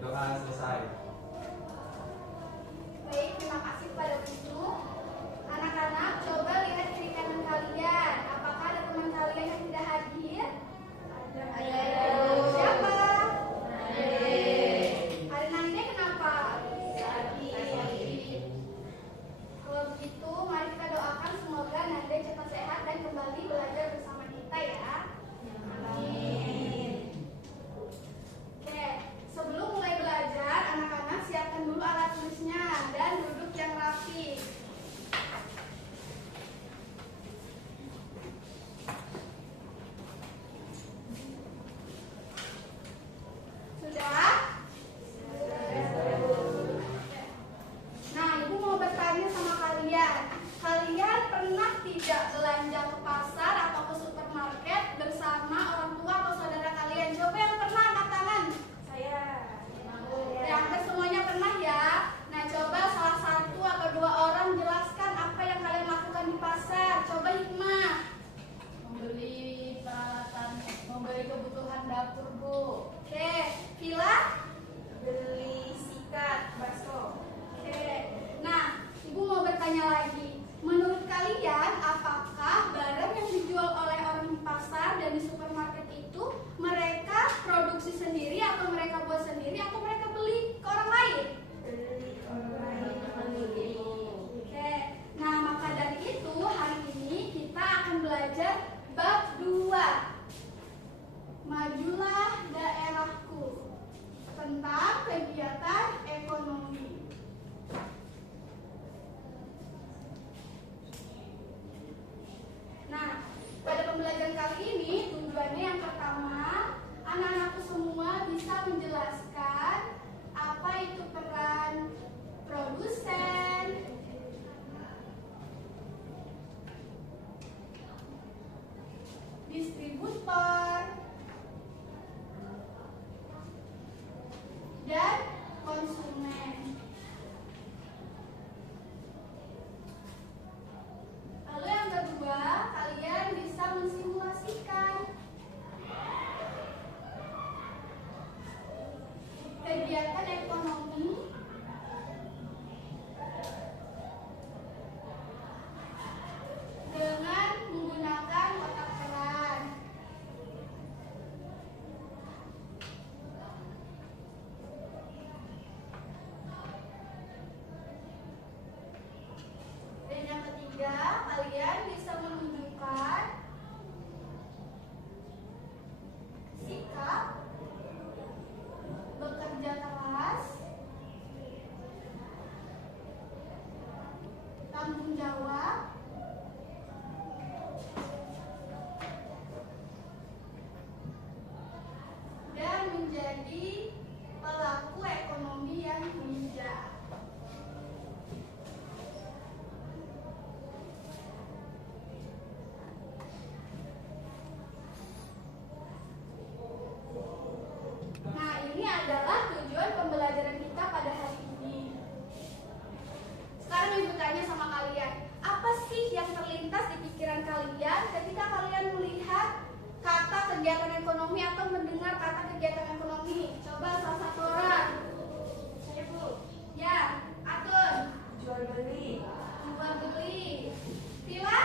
Berdoa selesai. Baik, terima kasih kepada guru. Anak-anak, coba lihat kiri kanan kalian. Apakah ada teman kalian yang tidak hadir? Ada. Siapa? Ada Nande, kenapa? Sakit. Kalau begitu, mari kita doakan semoga Nande cepat sehat dan kembali belajar bersama kita ya. Amin. Oke, sebelum mulai belajar, anak-anak siapkan dulu alat tulisnya dan duduk yang rapi. Sudah? Nah, Ibu mau bertanya sama kalian. Kalian pernah tidak belanja ke pasar atau ke supermarket bersama orang tua atau saudara kalian? Coba yang pernah angkat tangan. Saya. Ya, hampir semuanya pernah ya. Nah, coba salah satu atau dua orang jelaskan apa yang kalian lakukan di pasar. Coba Hikmah. Membeli peralatan, membeli kebutuhan dapur, Bu. Oke, Vila? Beli sikat, bakso. Oke. Nah, Ibu mau bertanya lagi. Menurut kalian, apakah barang yang dijual oleh orang di pasar dan di supermarket itu mereka produksi sendiri atau mereka buat sendiri atau mereka beli ke orang lain? Beli orang lain. Oke. Nah, maka dari itu hari ini kita akan belajar bab 2. Majulah daerahku. Tentang kegiatan ekonomi. Nah, pada pembelajaran kali ini tujuannya yang pertama, anak-anakku semua bisa menjelaskan apa itu peran produsen, distributor, dan konsumen. Lalu yang kedua, kalian bisa mensimulasikan kegiatan ekonomi dengan menggunakan kotak peran. Dan yang ketiga, kalian bisa menunjukkan sikap bekerja keras, tanggung jawab, dan menjadi pelaku ekonomi yang bijak. Nah, ini adalah tujuan pembelajaran kita pada hari ini. Sekarang Ibu tanya sama kalian, apa sih yang terlintas di pikiran kalian ketika kalian melihat kata kegiatan ekonomi atau mendengar kata kegiatan ekonomi? Coba salah satu orang. Saya, Bu. Ya, Atun. Jual beli. Jual beli. Vila?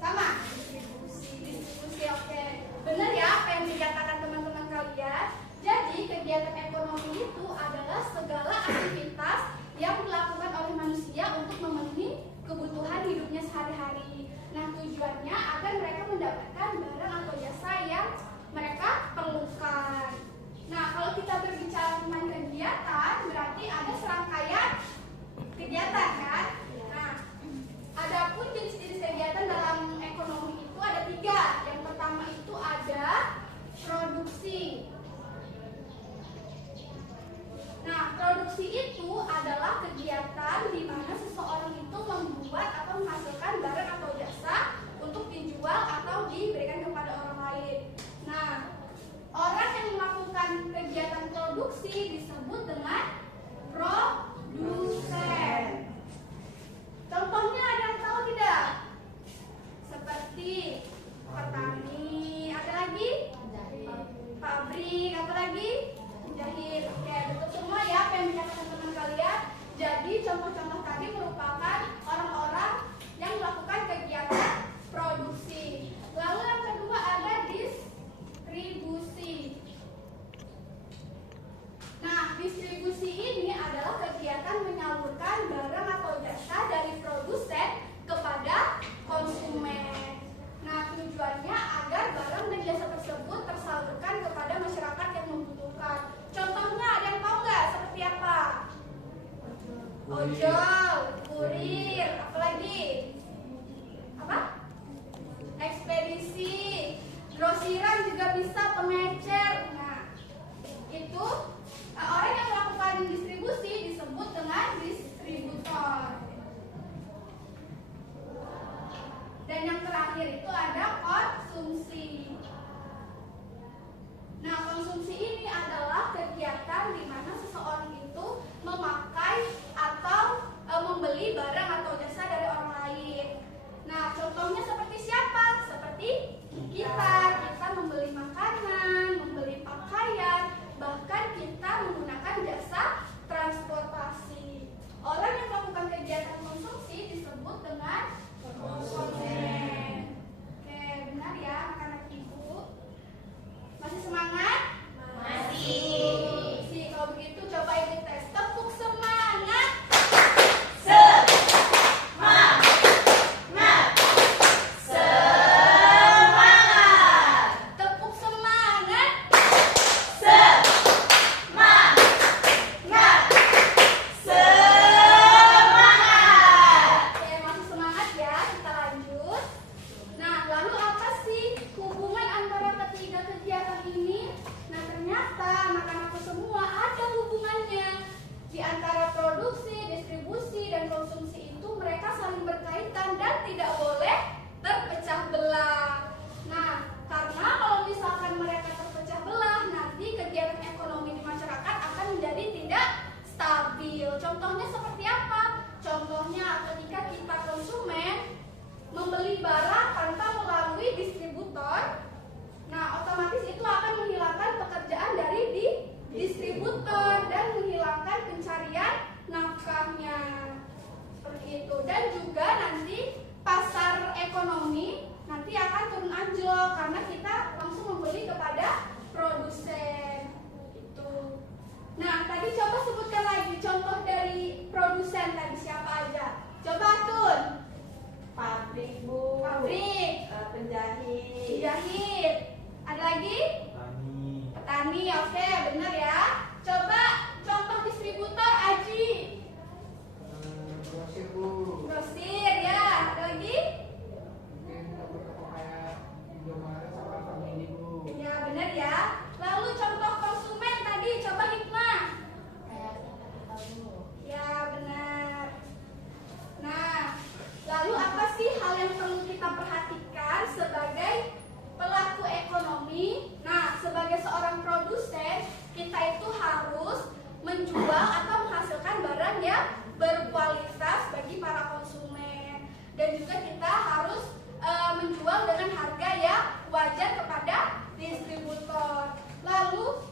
Sama? Distribusi, oke. Benar ya apa yang dikatakan teman-teman kalian? Jadi kegiatan ekonomi itu adalah segala aktivitas yang dilakukan oleh manusia untuk memenuhi kebutuhan hidupnya sehari-hari. Nah, tujuannya agar mereka mendapatkan barang atau jasa yang mereka perlukan. Nah, kalau kita berbicara tentang kegiatan, berarti ada serangkaian kegiatan kan? Nah, adapun jenis-jenis kegiatan dalam ekonomi itu ada 3. Yang pertama itu ada produksi. Nah, produksi itu adalah kegiatan di mana seseorang itu membuat atau menghasilkan barang atau jasa untuk dijual atau diberikan kepada orang lain. Nah, orang yang melakukan kegiatan produksi disebut dengan produsen. Contohnya ada yang tahu tidak? Seperti petani, ada lagi? ojol, kurir, apalagi? Apa? Ekspedisi, grosiran juga bisa, pengecer. Nah, itu orang yang melakukan distribusi disebut dengan distributor. Dan yang terakhir itu ada konsumsi. Nah, konsumsi ini adalah kegiatan di mana seseorang itu memakai atau membeli barang atau jasa dari orang lain. Nah, contohnya seperti siapa? Seperti kita membeli makanan, membeli pakaian, bahkan kita menggunakan jasa transportasi. Orang yang melakukan kegiatan konsumsi disebut dengan konsumen. Oke, benar ya anak-anak ibu? Masih semangat? Masih. Kalau begitu coba ibu tes. Tepuk semangat. Semangat. Semangat. Tepuk semangat. Semangat. Semangat. Oke, masih semangat ya? Kita lanjut. Nah, lalu apa sih hubungan antara ketiga kegiatan ini? Nah, ternyata anak-anakku semua ada hubungannya. Di antara produksi, distribusi, dan konsumsi itu mereka saling berkaitan dan tidak boleh terpecah belah. Nah, karena kalau misalkan mereka terpecah belah, nanti kegiatan ekonomi di masyarakat akan menjadi tidak stabil. Contohnya seperti apa? Contohnya ketika kita konsumen membeli barang tanpa melalui distributor, nah otomatis itu akan menghilangkan pekerjaan dari distributor dan menghilangkan pencarian nafkahnya. Seperti itu. Dan juga nanti pasar ekonomi nanti akan turun anjlok karena kita langsung membeli kepada produsen. Itu. Nah, tadi coba sebutkan lagi contoh dari produsen tadi siapa aja? Coba Tun. Pabrik, Bu. Pabrik. Penjahit. Penjahit. Ada lagi? Petani, oke, benar ya. Coba contoh distributor Aji. Grosir, Bu. Grosir ya. Ada lagi? Mungkin toko-toko kayak Indomaret sama Family, Bu. Ya, benar ya. Lalu contoh konsumen tadi, coba Hikmah. Ya, benar. Nah, lalu apa sih hal yang perlu kita perhatikan sebagai pelaku ekonomi? Nah, sebagai seorang produsen, kita itu harus menjual atau menghasilkan barang yang berkualitas bagi para konsumen. Dan juga kita harus menjual dengan harga yang wajar kepada distributor. Lalu,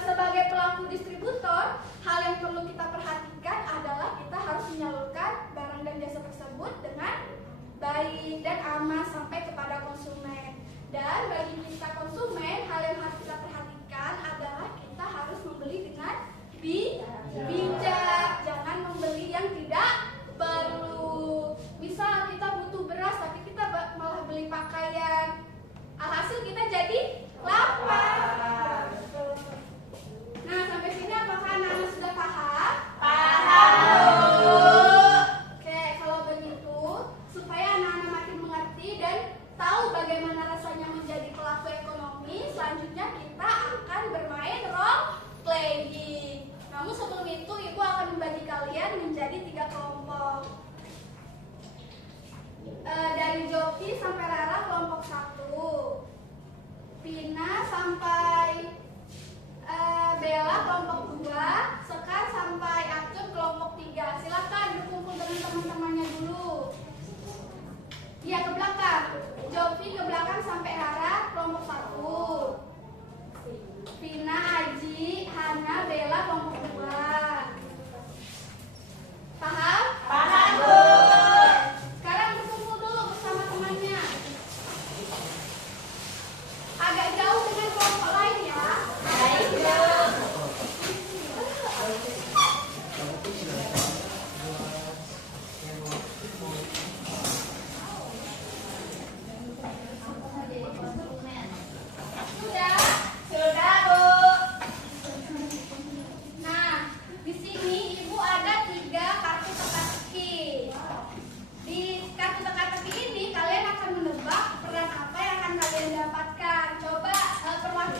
sebagai pelaku distributor, hal yang perlu kita perhatikan adalah kita harus menyalurkan barang dan jasa tersebut dengan baik dan aman sampai kepada konsumen. Dan bagi kita konsumen, hal yang harus kita perhatikan adalah kita harus membeli dengan bijak. Jangan membeli yang tidak perlu. Misal kita butuh beras tapi kita malah beli pakaian, alhasil kita jadi lapar. Nah, sampai sini apakah anak-anak sudah paham? Paham, Bu. Oke, kalau begitu supaya anak-anak makin mengerti dan tahu bagaimana rasanya menjadi pelaku ekonomi, selanjutnya kita akan bermain role playing. Namun sebelum itu, Ibu akan membagi kalian menjadi 3 kelompok. Dari Joki sampai Rara kelompok 1, Pina sampai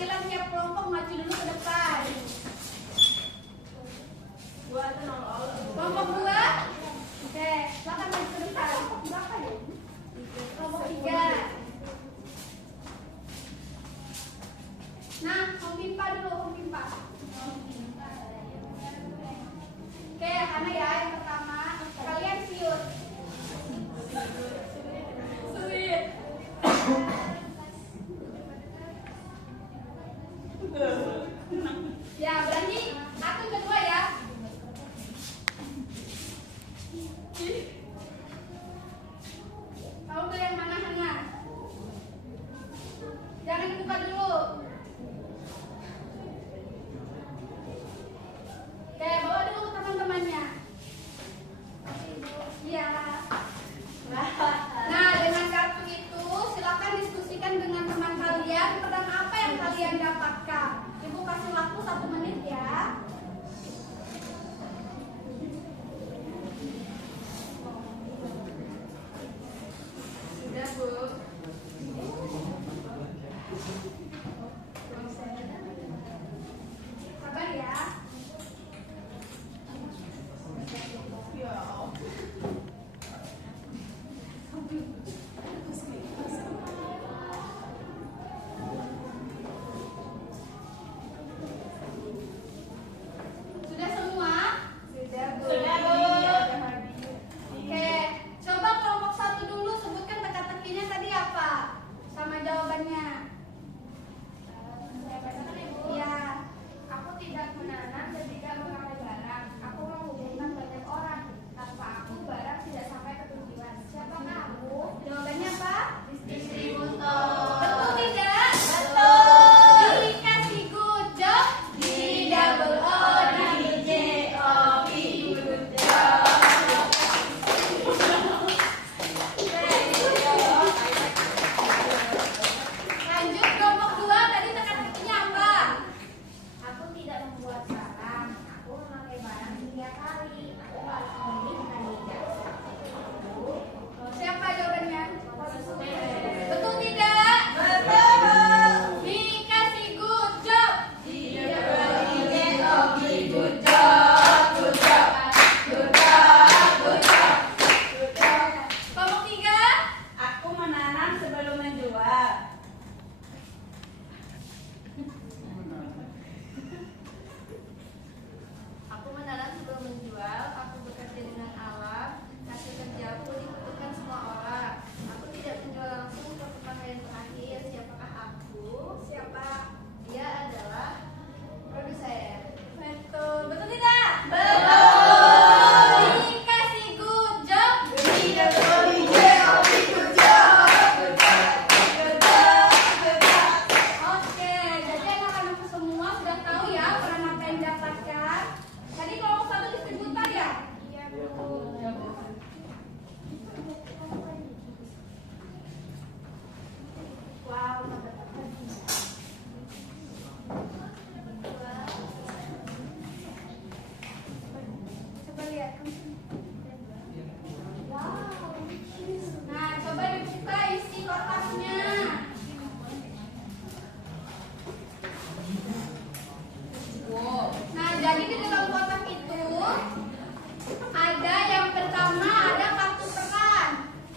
perwakilan tiap kelompok maju dulu ke depan. Kelompok 2. Oke, silakan maju ke depan. Kelompok 3. Nah, Om Pimpa dulu, Om Pimpa. Oke, Hana ya yang pertama. Kalian siut. Suit. Ya, berani. Aku kedua ya. Kamu pilih yang mana, Hana? Jangan dibuka dulu. Oke, bawa dulu ke teman-temannya. Iya. Nah, dengan kartu itu silakan diskusikan dengan teman kalian tentang apa yang kalian dapatkan. Ibu kasih waktu 1 menit ya. Sudah, Bu. Sabar ya. Sudah semua? Sudah, Bu. Sudah, Bu. Oke, coba kelompok 1 dulu sebutkan teka-tekinya tadi apa? Sama jawabannya. Iya. Aku tidak menanam dan tidak mengambil barang. Aku menghubungkan banyak orang. Tanpa aku, barang tidak sampai ke tujuan. Siapakah aku? Jawabannya apa? Distributor. Betul tidak? Betul. Dikasih good job. D double O D J O B good job. Lanjut kelompok 2 tadi teka-tekinya apa? Aku tidak membuat barang. Aku memakai barang 3 kali. Aku harus memilih kandidat. Siapa jawabannya? Betul tidak? Betul. Dikasih good job. D double O D J O B good job. Good job. Good job. Good job. Good job. Kelompok 3. Aku menanam sebelum menjual. Aku menanam sebelum menjual. Aku bekerja dengan alam. Hasil kerjaku dibutuhkan semua orang. Aku tidak menjual langsung ke pemakaian terakhir. Siapakah aku? Siapa? Dia adalah produser. Betul. Betul tidak? Betul. Dikasih good job. D double O D J O B good job. Good job. Good job. Good job. Oke, jadi anak-anakku semua sudah tahu ya peran apa yang didapatkan. Tadi kelompok 1 distributor ya? Iya, Bu. Wow. Coba lihat. Wow. Nah, coba dibuka isi kotaknya. Nah, jadi di dalam kotak itu ada yang pertama ada kartu peran.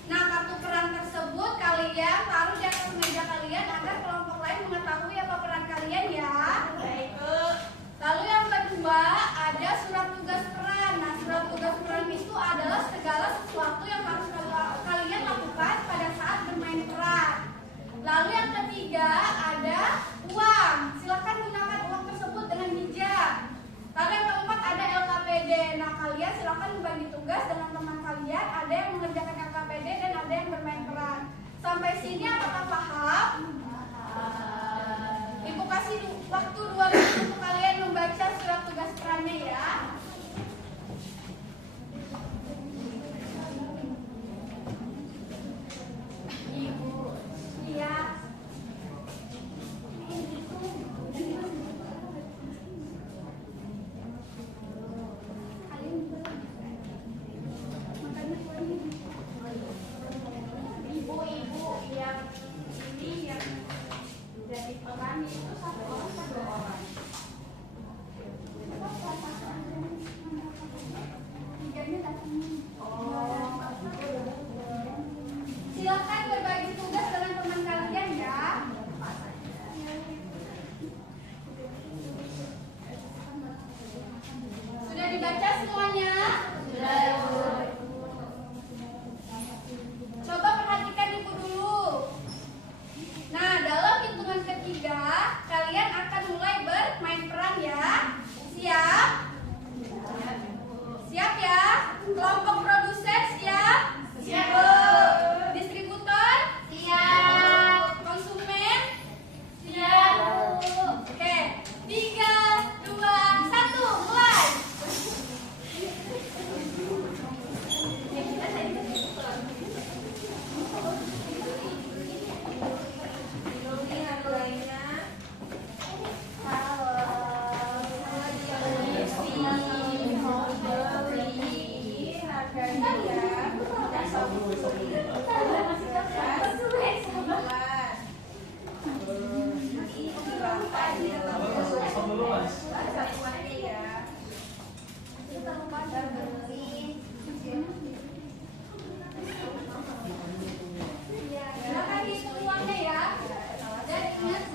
Nah, kartu peran tersebut kalian taruh di atas meja kalian agar kelompok lain mengetahui apa peran kalian ya. Baik, Bu. Lalu yang kedua ada surat tugas peran. Nah, surat tugas peran itu adalah segala sesuatu yang harus kalian lakukan pada saat bermain peran. Lalu yang ketiga ada uang. Silakan gunakan uang tersebut dengan bijak. Lalu yang keempat ada LKPD. Nah, kalian silakan membagi tugas dengan teman kalian. Ada yang mengerjakan LKPD dan ada yang bermain peran. Sampai sini apakah paham? Ibu kasih waktu 2 menit untuk kalian membaca surat tugas perannya ya. Ibu, iya. Ibu-ibu yang ini yang jadi peran itu satu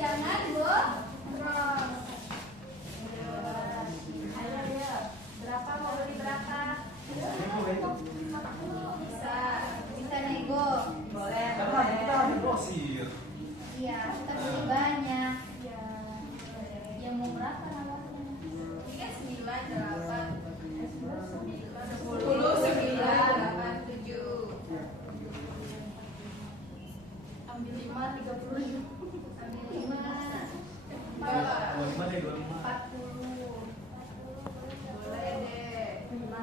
Jangan boros. Ayo, berapa mau beli berapa? Bisa nego. Boleh. Karena kita ada grosir. Iya, kita beli banyak. Yang mau berapa namanya? Ini kan 9, 8, 10, 9. 8, 7. Ambil 5, 30. Ambil 5. 25 deh, 25. 40. Boleh deh. 5.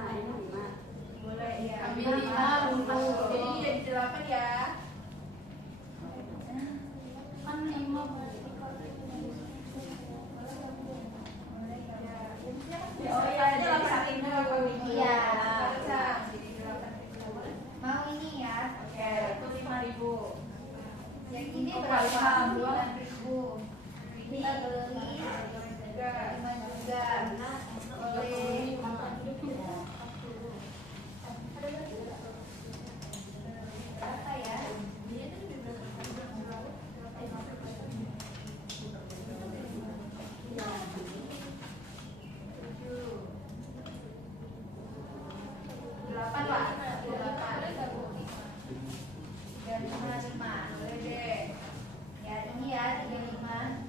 Boleh ya. Ambil 5, untuk. Jadi jadi 8 ya. Kan 5 Bu. Oh iya, jadi 8 ribu. Iya. Jadi 8 ribu. Mau ini ya? Oke, itu 5.000. Yang ini Oh, berapa? kali 9.000. Kita beli 5 juga. Boleh. Berapa ya? Delapan lah. 35. Boleh deh. Ya ini ya 35.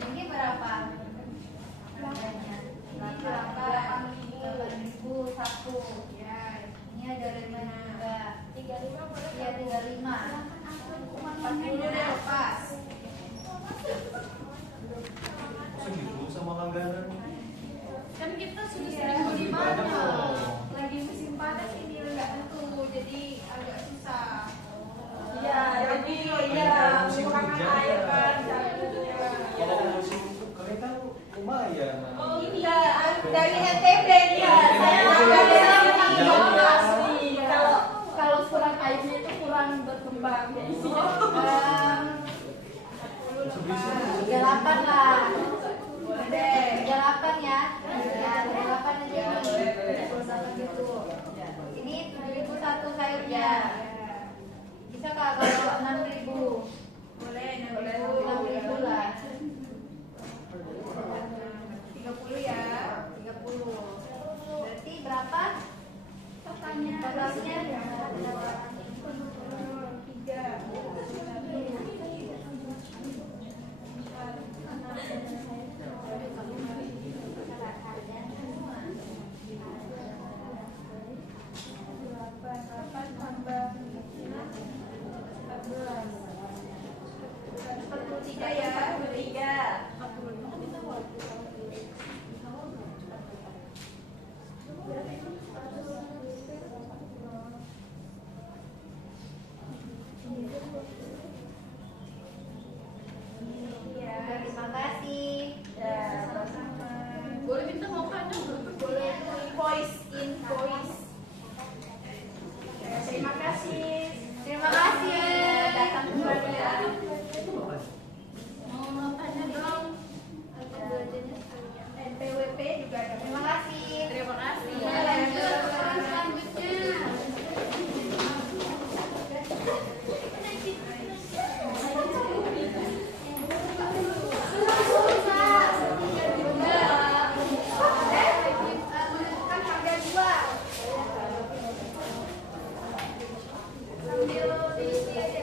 Ini berapa? Harganya? Berapa? 8.000 satu. Ya. Ini ada 5 juga. 35 boleh. Iya 35. 40 deh lepas. Segitu sama langganan. Kan kita sudah Iya. sering beli Banyak banyak. loh. Lagi musim panas ini nggak tentu, jadi agak susah. Iya, Jadi iya, musim kekurangan hujan air ya. kan. Iya. Kalau musim kereta lumayan. Oh iya, dari NTB dia. Saya Iya. dari Iya. asli. Kalau kurang airnya itu kurang berkembang. Sebisa. 38 lah. Boleh deh. 38 ya. Ya 38 aja Ya, nih. boleh, boleh. 38 gitu. Ini 7.000 satu Ya. sayurnya. Bisa kak kalau 6.000? Boleh, 6.000 lah. 30 ya. 30. Berarti berapa? Totalnya. Totalnya? 3. Tiga ya, 3. Iya, Terima kasih. ya, sama-sama. Boleh minta mukanya? Boleh itu invoice. Terima kasih. Terima kasih. Datang kembali ya. Mau notanya dong. NPWP juga ada. Terima kasih. Terima kasih. Iya, Lanjut orang selanjutnya. Menentukan harga jual. Sambil diisi aja.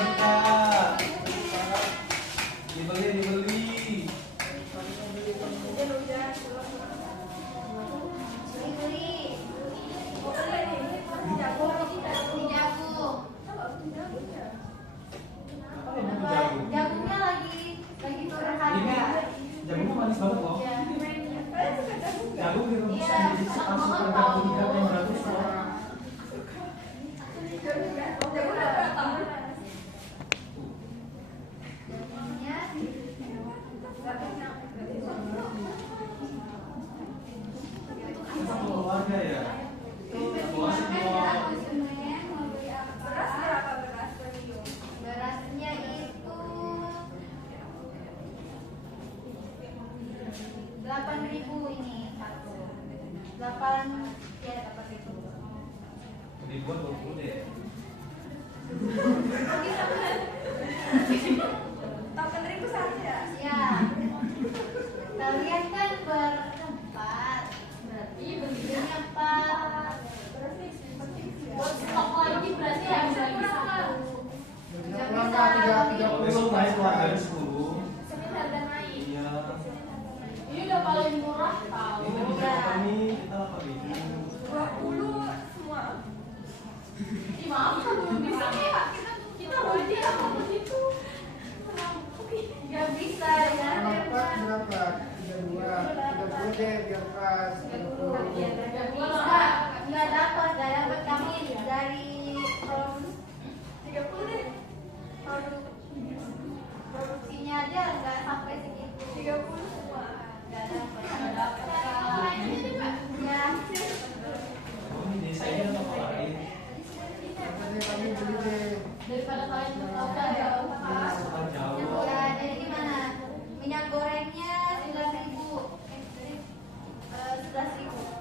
Gantang. Dibeli. Beli. Jagung. Jagungnya lagi turun Ini harga. jagungnya manis banget loh. Ya. Jagung direbuskan Iya, jadi sama masuk ke tahu. dalam yang 100 orang. Ya dapat itu. Ribuan 20 deh. Token ribu saja. Ya. Kalian kan berempat. Berarti belinya 4. Buat stok lagi berarti harus lagi 1. Kalau besok naik keluarganya 10. Senin harga naik. Iya. Ini udah paling murah tahu. Ini di Jakarta nih kita apa bikin? 20 semua. Ih, maaf kan belum bisa ya. Kita beli apa begitu? Gak bisa ya. Berapa? 32. 30 deh biar pas. 30. Gak bisa. Nggak dapat kami dari from 30 deh. produksinya aja nggak sampai segitu. 30 semua. Nggak dapat. Ya. Oh, ini desa ini atau apa lain? Katanya kami beli deh. Daripada kalian bertobat jauh kan. Jauh. Ya, jadi gimana? Minyak gorengnya 9.000. 11.000.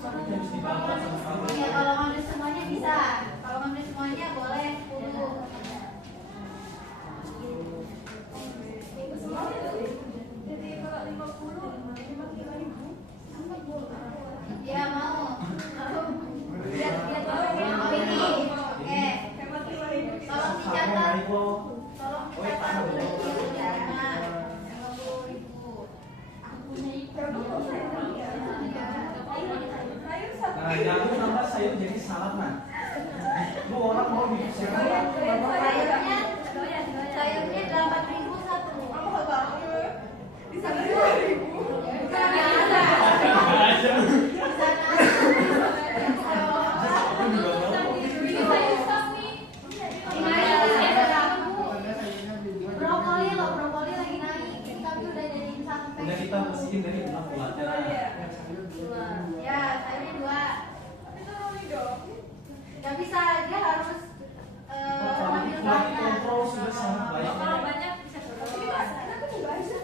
Harus dibakar sama Iya, kalau ngambil semuanya bisa. Kalau ngambil semuanya boleh 10. Jadi kalau 50 ribu. Dia mau. Lihat mau ini. Oke. Hemat 5 ribu. Tolong Sama dicatat. naik loh. Tolong dicatat dulu ya. 50.000. Jagung kok sayur ya? Sayur satu. Nah, jagung tambah sayur jadi salad nah. Lu orang mau bikin siapa? Sayurnya 8.000 satu. Mahal banget. Di sana 2.000. Katanya sayurnya beli 2. Brokoli lagi naik. Tapi udah jadiin satu pack. Udah kita bersihin dari benak bulatnya. Sayur 2. Ya, sayurnya 2. Tapi turun dong. Gak bisa, dia harus ambil Lagi banyak. kontrol sudah sangat baik. banyak bisa Tapi di sana tuh nggak ada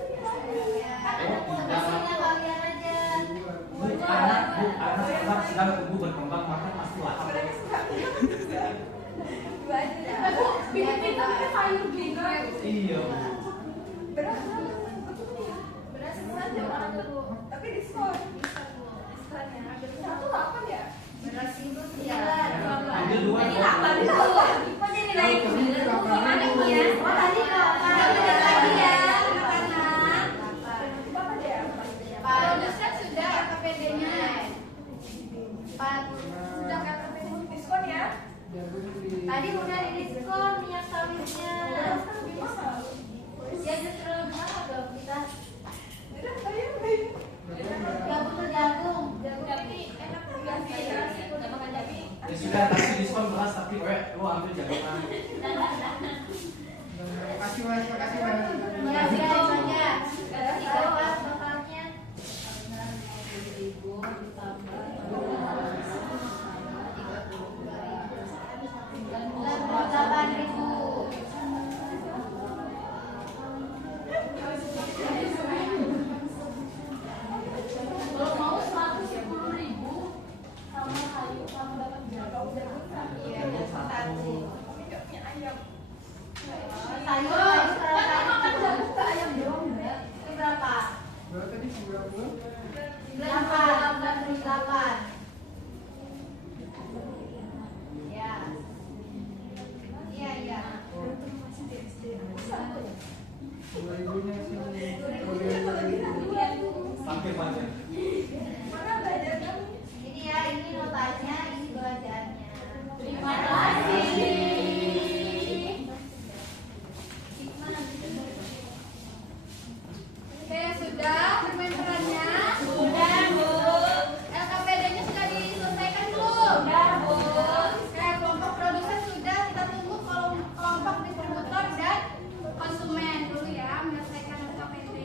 nih. Kan ada porsinya kalian aja. Anak sedang tumbuh berkembang maka pasti lahap. Sebenarnya suka. Dua aja deh. Bikin tapi sayur juga. Iya. Beras berapa? Beras saja orang dulu. Tapi diskon. Diskonnya. 1,8 ya? Beras itu dia. Ambil 2 Jadi ya. 8 dulu. Kok jadi naik? Gimana ini ya? Oh tadi kalau udah lagi ya makanan. Berapa deh? Produsen sudah KPD-nya. 4. Sudah KTP diskon ya? Jagung beli. Tadi udah di diskon minyak sawitnya. Beras kan lebih mahal. Ya justru mahal dong kita. Udah sayur baik. Gak butuh jagung. Tapi enak juga sih. Udah makan jadi. Ya sudah kasih diskon beras tapi lu ambil jagungan. Makasih Mas, makasih Mas. Ya sudah saja. 3 pas totalnya. 8.000. Kalau mau 110.000 sama kayu kamu dapat berapa? Iya, satu. Tapi nggak punya ayam. Sayur makan jagung ke ayam doang enggak? Itu berapa? Berapa tadi? 90? 8. Ya. Iya, iya. 2.000-nya sih. Pakai aja. Mana belajar kamu? Ini ya, ini notanya, ini belanjaannya. Terima Oke, sudah bermain perannya? Sudah, Bu. LKPD-nya sudah diselesaikan belum? Sudah, Bu. Oke, kelompok produsen sudah, kita tunggu kelompok distributor dan konsumen dulu ya, menyelesaikan LKPD.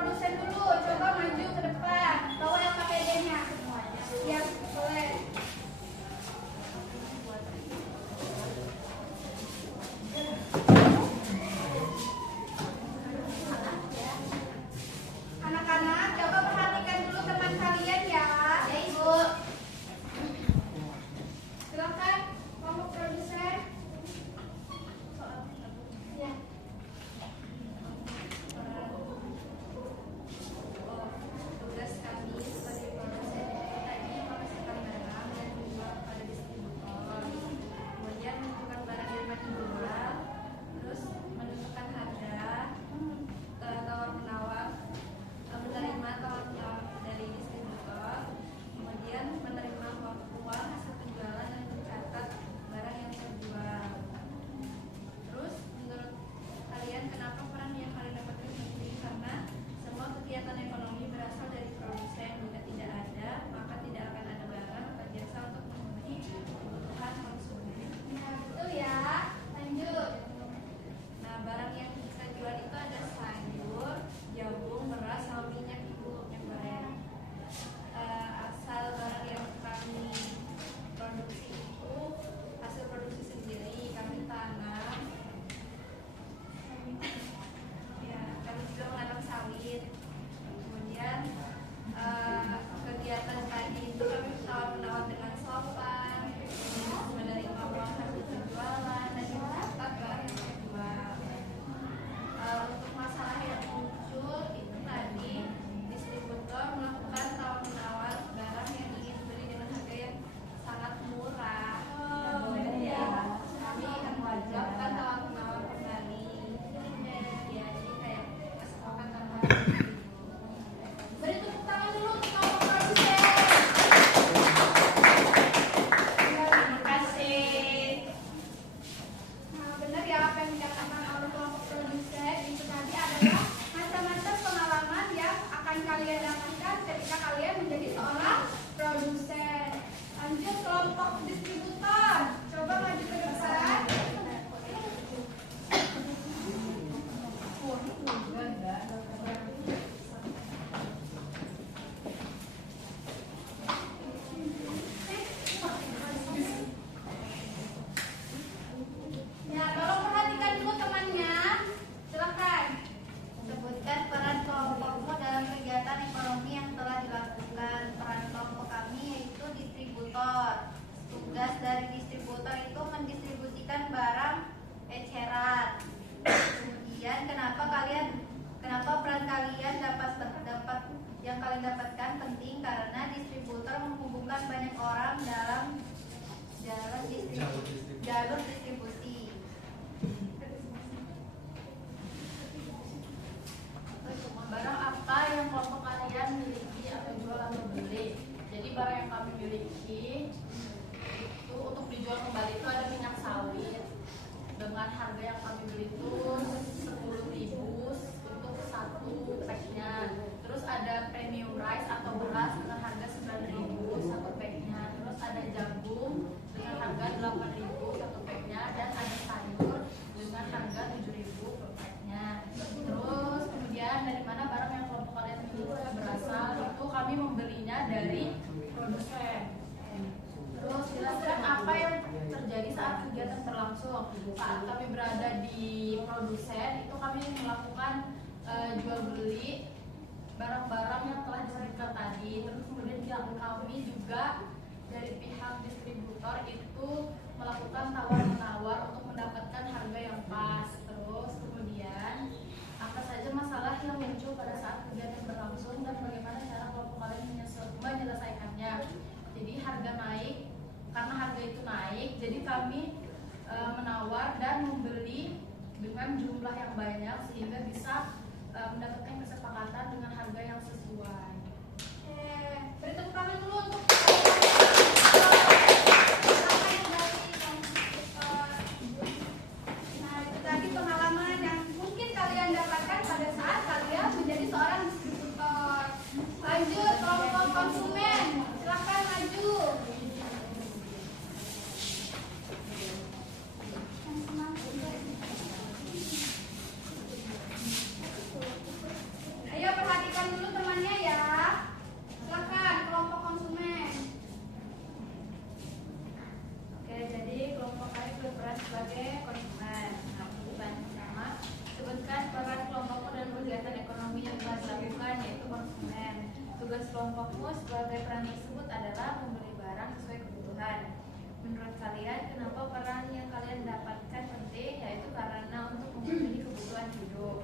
produsen dulu, coba maju ke depan, bawa LKPD-nya. Ya, boleh. Anak-anak, coba perhatikan dulu teman kalian ya. Ya, Ibu. Silakan, kelompok produsen. Ya. Tugas kami sebagai produsen tadi memasarkan barang dan menjual pada distributor. Kemudian menentukan barang yang akan dijual, terus menentukan harga, tawar menawar, menerima tawar menawar dari distributor, kemudian menerima uang hasil penjualan dan mencatat barang yang terjual. Terus menurut kalian kenapa peran yang kalian dapatkan penting? Karena semua kegiatan ekonomi berasal dari produsen. Jika tidak ada, maka tidak akan ada barang atau jasa untuk memenuhi kebutuhan konsumen. Nah, betul ya. Lanjut. Nah, barang yang kita jual itu ada sayur, jagung, beras, sama minyak yang goreng. Asal barang yang kami produksi itu hasil produksi sendiri, kami tanam. Ya, kami juga menanam sawit. Kemudian kegiatan tadi itu kami menawar dengan sopan, menerima uang hasil penjualan dan mencatat barang yang terjual. Untuk masalah yang muncul itu tadi distributor melakukan tawar menawar barang yang ingin dibeli dengan harga yang sangat murah. Ya, kami akan melakukan tawar menawar kembali. Ya, jadi kayak kesepakatan tanpa Beri tepuk tangan dulu untuk kelompok produsen. terima kasih. Nah, benar ya apa yang dikatakan oleh kelompok produsen itu tadi adalah macam-macam pengalaman yang akan kalian dapatkan ketika kalian menjadi seorang produsen. Lanjut kelompok distributor, coba maju ke depan. Ya, tolong perhatikan dulu temannya. Silakan. Sebutkan peran kelompokmu dalam kegiatan ekonomi yang telah dilakukan. Peran kelompok kami yaitu distributor. Tugas dari distributor itu mendistribusikan barang eceran. Kemudian kenapa peran kalian yang kalian dapatkan penting? Karena distributor menghubungkan banyak orang dalam jalur distribusi. Barang apa yang kelompok kalian miliki atau jual atau beli? Jadi barang yang kami miliki itu untuk dijual kembali itu ada minyak sawit dengan harga yang kami beli itu 10.000 untuk satu packnya. Terus ada premium rice atau beras dengan harga 9.000 satu packnya. Terus ada jagung dengan harga 8.000 satu packnya, dan ada sayur dengan harga 7.000 per packnya. Terus kemudian dari mana barang yang kelompok kalian miliki berasal? Itu kami membelinya dari produsen. Terus jelaskan apa yang terjadi saat kegiatan berlangsung. Saat kami berada di produsen itu kami melakukan jual beli barang-barang yang telah disebutkan tadi. Terus kemudian kami juga dari pihak distributor itu melakukan tawar menawar untuk mendapatkan harga yang pas. Terus kemudian apa saja masalah yang muncul pada saat kegiatan berlangsung dan bagaimana cara kelompok kalian menyelesaikannya. Jadi harga naik, karena harga itu naik, jadi kami menawar dan membeli dengan jumlah yang banyak sehingga bisa mendapatkan kesepakatan dengan harga yang sesuai. Beri tepuk tangan dulu untuk Nah, itu tadi pengalaman yang mungkin kalian dapatkan pada saat kalian menjadi seorang distributor. Lanjut kelompok konsumen, silakan maju. Ayo tugas kelompokmu sebagai peran tersebut adalah membeli barang sesuai kebutuhan. Menurut kalian, kenapa peran yang kalian dapatkan penting? Yaitu karena untuk memenuhi kebutuhan hidup.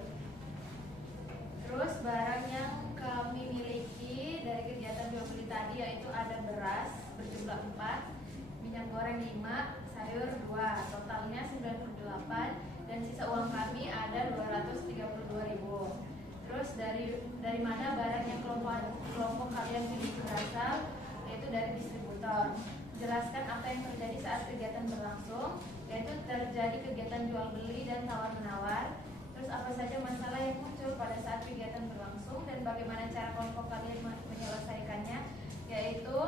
Terus barang yang kami miliki dari kegiatan jual beli tadi yaitu ada beras berjumlah 4, minyak goreng 5, sayur 2, totalnya 98, dan sisa uang kami ada 232.000. Terus dari mana barang yang kelompok kalian miliki berasal? Yaitu dari distributor. Jelaskan apa yang terjadi saat kegiatan berlangsung, yaitu terjadi kegiatan jual beli dan tawar menawar. Terus apa saja masalah yang muncul pada saat kegiatan berlangsung dan bagaimana cara kelompok kalian menyelesaikannya? Yaitu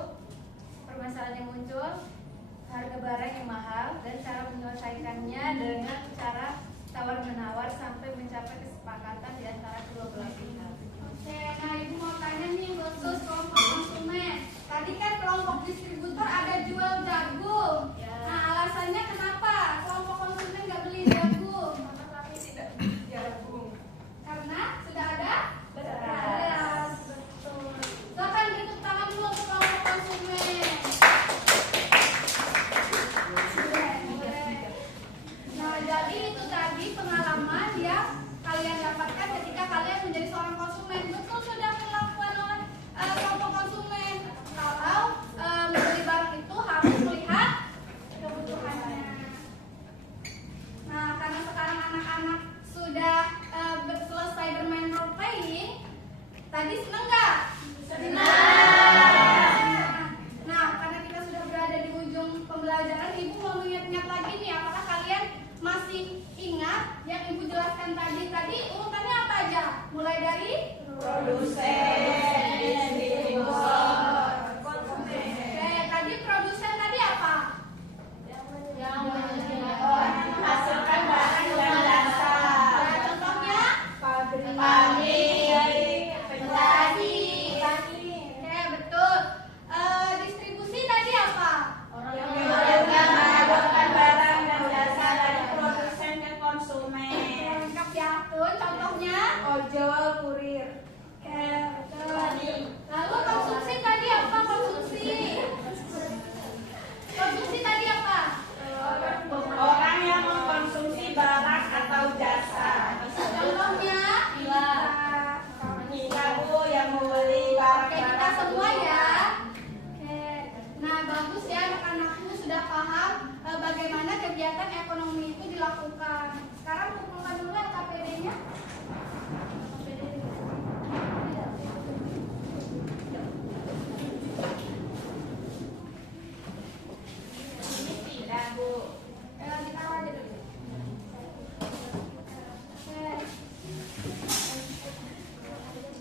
permasalahan yang muncul, harga barang yang mahal, dan cara menyelesaikannya dengan cara tawar menawar sampai mencapai kesepakatan di antara kedua belah pihak. Oke, nah ibu mau tanya nih khusus kelompok konsumen. Tadi kan kelompok distributor ada jual jagung. Ya. Nah alasannya kenapa kelompok konsumen nggak beli jagung? Karena kami tidak beli jagung. Karena sudah ada Beras. Betul. Silakan tepuk tangan dulu untuk kelompok konsumen. Nah, jadi itu tadi pengalaman yang kalian dapatkan ketika kalian menjadi seorang konsumen. Betul sudah dilakukan oleh kelompok konsumen. Kalau membeli barang itu harus melihat kebutuhannya. Nah, karena sekarang anak-anak sudah selesai bermain role playing, tadi seneng nggak? Nah, karena kita sudah berada di ujung pembelajaran, ibu mau mengingat-ingat lagi nih, apakah kalian masih ingat yang ibu jelaskan tadi? Tadi urutannya apa aja? Mulai dari Produsen, distributor, konsumen. Oke, tadi produsen tadi apa? Yang Orang yang menghasilkan barang dan jasa. Nah, contohnya? Pabrik, petani. Oke, betul. Distribusi tadi apa? Yang mengabarkan barang dan jasa dari produsen ke konsumen. Lengkap ya, tuh contohnya? Ojol, kurir. Oke, betul. Lalu konsumsi tadi apa? Konsumsi tadi apa? Orang yang mengkonsumsi barang atau jasa. Contohnya? Kita Bu yang membeli barang. Oke, kita semua ya. Oke. Nah, bagus ya anak-anakmu sudah paham bagaimana kegiatan ekonomi itu dilakukan. Sekarang kumpulkan dulu LKPD-nya. Tidak Bu. Ditaruh aja dulu. Oke.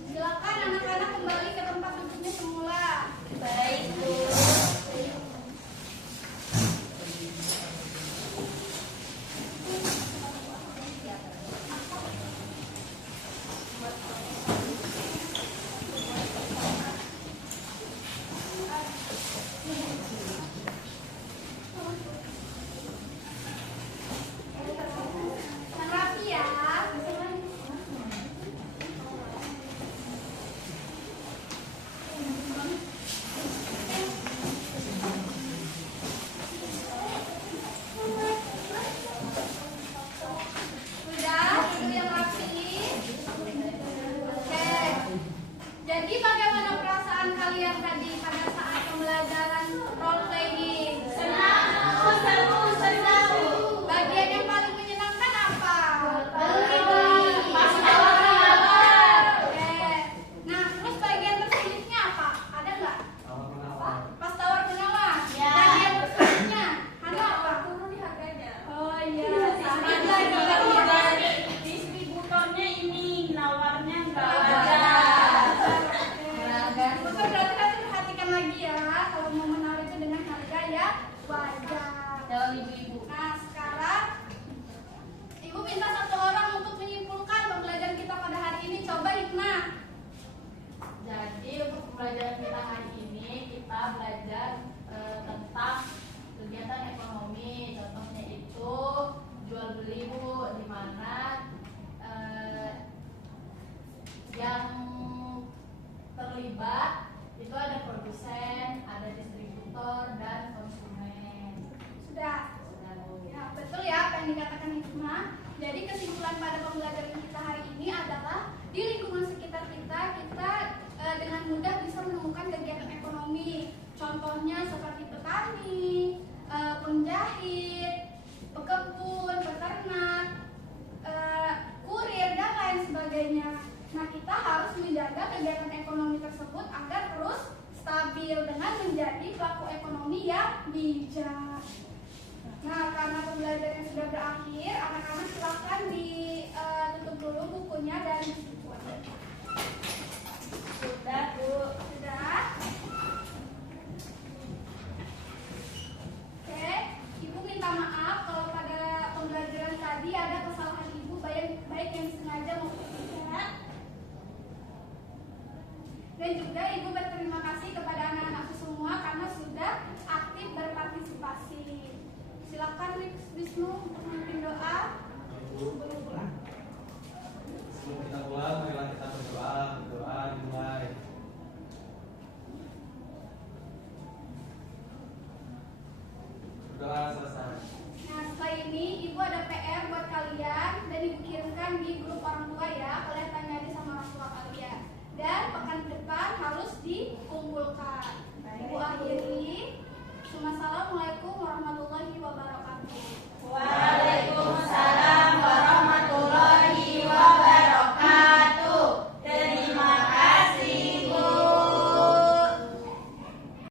Silakan anak-anak kembali ke tempat duduknya semula. Baik Bu. Yang rapi ya. Sudah, duduk yang rapi. Oke. Jadi bagaimana perasaan kalian tadi pada saat pembelajaran role playing? Seru. Bagian yang paling menyenangkan apa? Pas tawar menawar. Oke. Nah, terus bagian tersulitnya apa? Ada nggak? Pas tawar menawar. Ya. Bagian tersulitnya ada apa? Turun di harganya. Oh iya. Sama Itu lagi ya. dari distributornya ini nawarnya nggak wajar. Oke. produsen, ada distributor, dan konsumen. Sudah. Sudah, Bu. Ya, betul ya apa yang dikatakan Hikmah. Jadi kesimpulan pada pembelajaran kita hari ini adalah di lingkungan sekitar kita dengan mudah bisa menemukan kegiatan ekonomi. Contohnya seperti petani, penjahit, pekebun, peternak, kurir dan lain sebagainya. Nah, kita harus menjaga kegiatan ekonomi tersebut agar terus stabil dengan menjadi pelaku ekonomi yang bijak. Nah, karena pembelajaran sudah berakhir, anak-anak silakan ditutup dulu bukunya dan dibuat. Sudah, Bu. Sudah. Oke, Ibu minta maaf kalau pada pembelajaran tadi ada kesalahan Ibu baik yang sengaja maupun tidak. Dan juga Ibu berterima kasih kepada anak-anakku semua karena sudah aktif berpartisipasi. Silakan Wisnu untuk memimpin doa. Sebelum pulang. Sebelum kita pulang, marilah kita berdoa dimulai. Berdoa selesai. Nah, setelah ini Ibu ada PR buat kalian dan Ibu kirimkan di grup orang tua ya. Kalian tanya aja sama orang tua kalian. Dan pekan depan harus dikumpulkan.